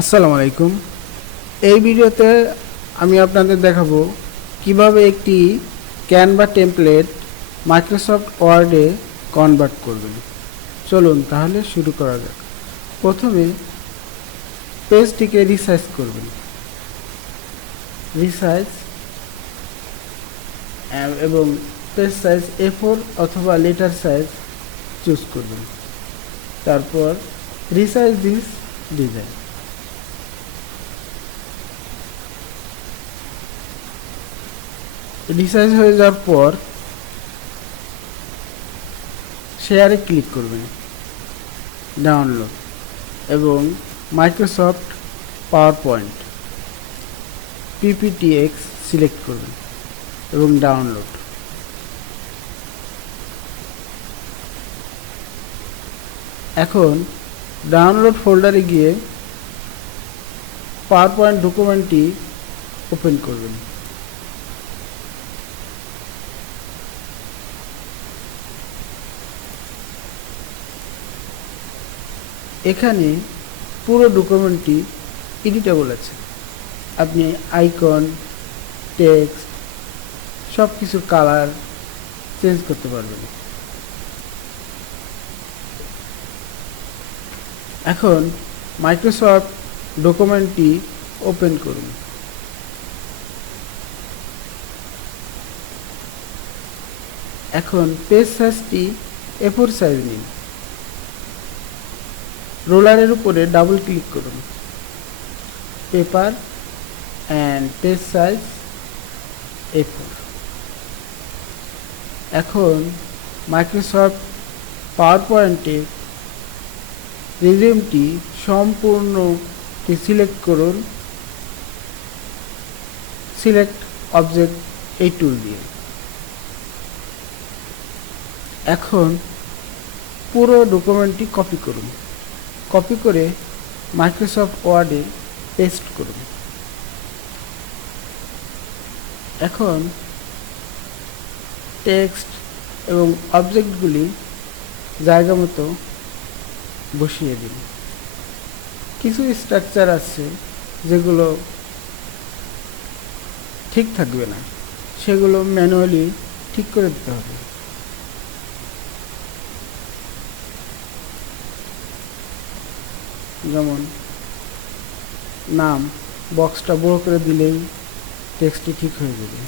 আসসালামু আলাইকুম। এই ভিডিওতে আমি আপনাদের দেখাবো কিভাবে একটি ক্যানভা টেমপ্লেট মাইক্রোসফট ওয়ার্ডে কনভার্ট করবেন। চলুন তাহলে শুরু করা যাক। প্রথমে পেজটিকে রিসাইজ করবেন। রিসাইজ এবং পেজ সাইজ A4 অথবা লেটার সাইজ চুজ করবেন। তারপর রিসাইজ দিস ডিজাইন। রিসাইজ হয়ে যাওয়ার পর শেয়ারে ক্লিক করবেন, ডাউনলোড এবং Microsoft power point PPTX select করবেন এবং ডাউনলোড। এখন ডাউনলোড ফোল্ডারে গিয়ে পাওয়ার পয়েন্ট ডকুমেন্টটি ওপেন করবেন। এখানে পুরো ডকুমেন্টটি এডিটেবল আছে। আপনি আইকন, টেক্সট সব কিছুর কালার চেঞ্জ করতে পারবেন। এখন মাইক্রোসফট ডকুমেন্টটি ওপেন করুন। এখন পেজ সাইজটি A4 সাইজ নিন। রোলারের উপরে ডাবল ক্লিক করুন। Paper and page size A4। এখন মাইক্রোসফট পাওয়ার পয়েন্টে রিজিউমটি সম্পূর্ণটি সিলেক্ট করুন, সিলেক্ট অবজেক্ট এই টুল দিয়ে। এখন পুরো ডকুমেন্টটি কপি করুন। কপি করে মাইক্রোসফট ওয়ার্ডে পেস্ট করুন। এখন টেক্সট এবং অবজেক্টগুলি জায়গা মতো বসিয়ে দিন। কিছু স্ট্রাকচার আছে যেগুলো ঠিক থাকবে না, সেগুলো ম্যানুয়ালি ঠিক করে দিতে হবে। যেমন নাম বক্সটা বড় করে দিলেই টেক্সটটি ঠিক হয়ে যাবে।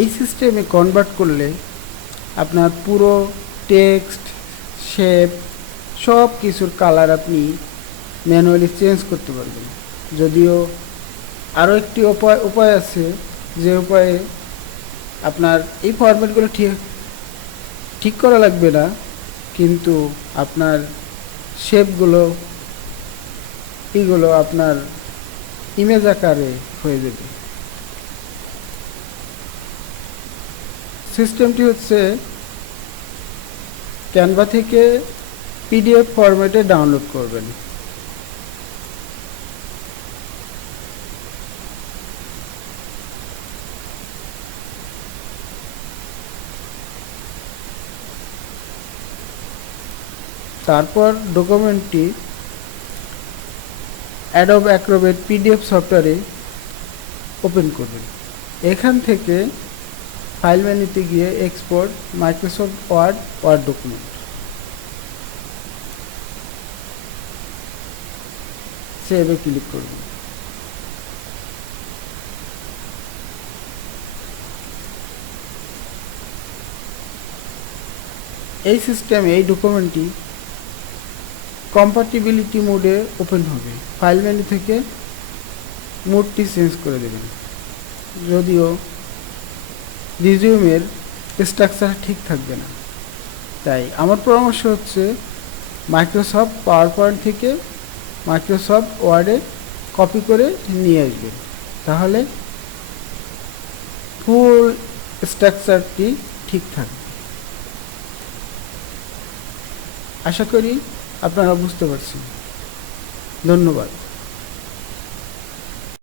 এই সিস্টেমে কনভার্ট করলে আপনার পুরো টেক্সট, শেপ সব কিছুর কালার আপনি ম্যানুয়ালি চেঞ্জ করতে পারবেন। যদিও আরও একটি উপায় আছে, যে উপায়ে আপনার এই ফরম্যাটগুলো ঠিক করা লাগবে না, কিন্তু আপনার শেপগুলো এইগুলো আপনার ইমেজ আকারে হয়ে যাবে। সিস্টেমটি হচ্ছে ক্যানভা থেকে PDF ফরম্যাটে ডাউনলোড করবেন। তারপর ডকুমেন্টটি অ্যাডোব অ্যাক্রোব্যাট PDF সফটওয়্যারে ওপেন করবেন। এখান থেকে ফাইল মেনুতে গিয়ে এক্সপোর্ট মাইক্রোসফট ওয়ার্ড ডকুমেন্ট সেভে ক্লিক করবেন। এই সিস্টেমে এই ডকুমেন্টটি কম্প্যাটিবিলিটি মোডে ওপেন হবে। ফাইল মেনু থেকে মোডটি চেঞ্জ করে দেবেন। যদিও রিজিউমের স্ট্রাকচার ঠিক থাকবে না, তাই আমার পরামর্শ হচ্ছে মাইক্রোসফট পাওয়ার পয়েন্ট থেকে মাইক্রোসফট ওয়ার্ডে কপি করে নিয়ে আসবেন, তাহলে ফুল স্ট্রাকচারটি ঠিক থাকবে। আশা করি আপনারা বুঝতে পারছেন। ধন্যবাদ।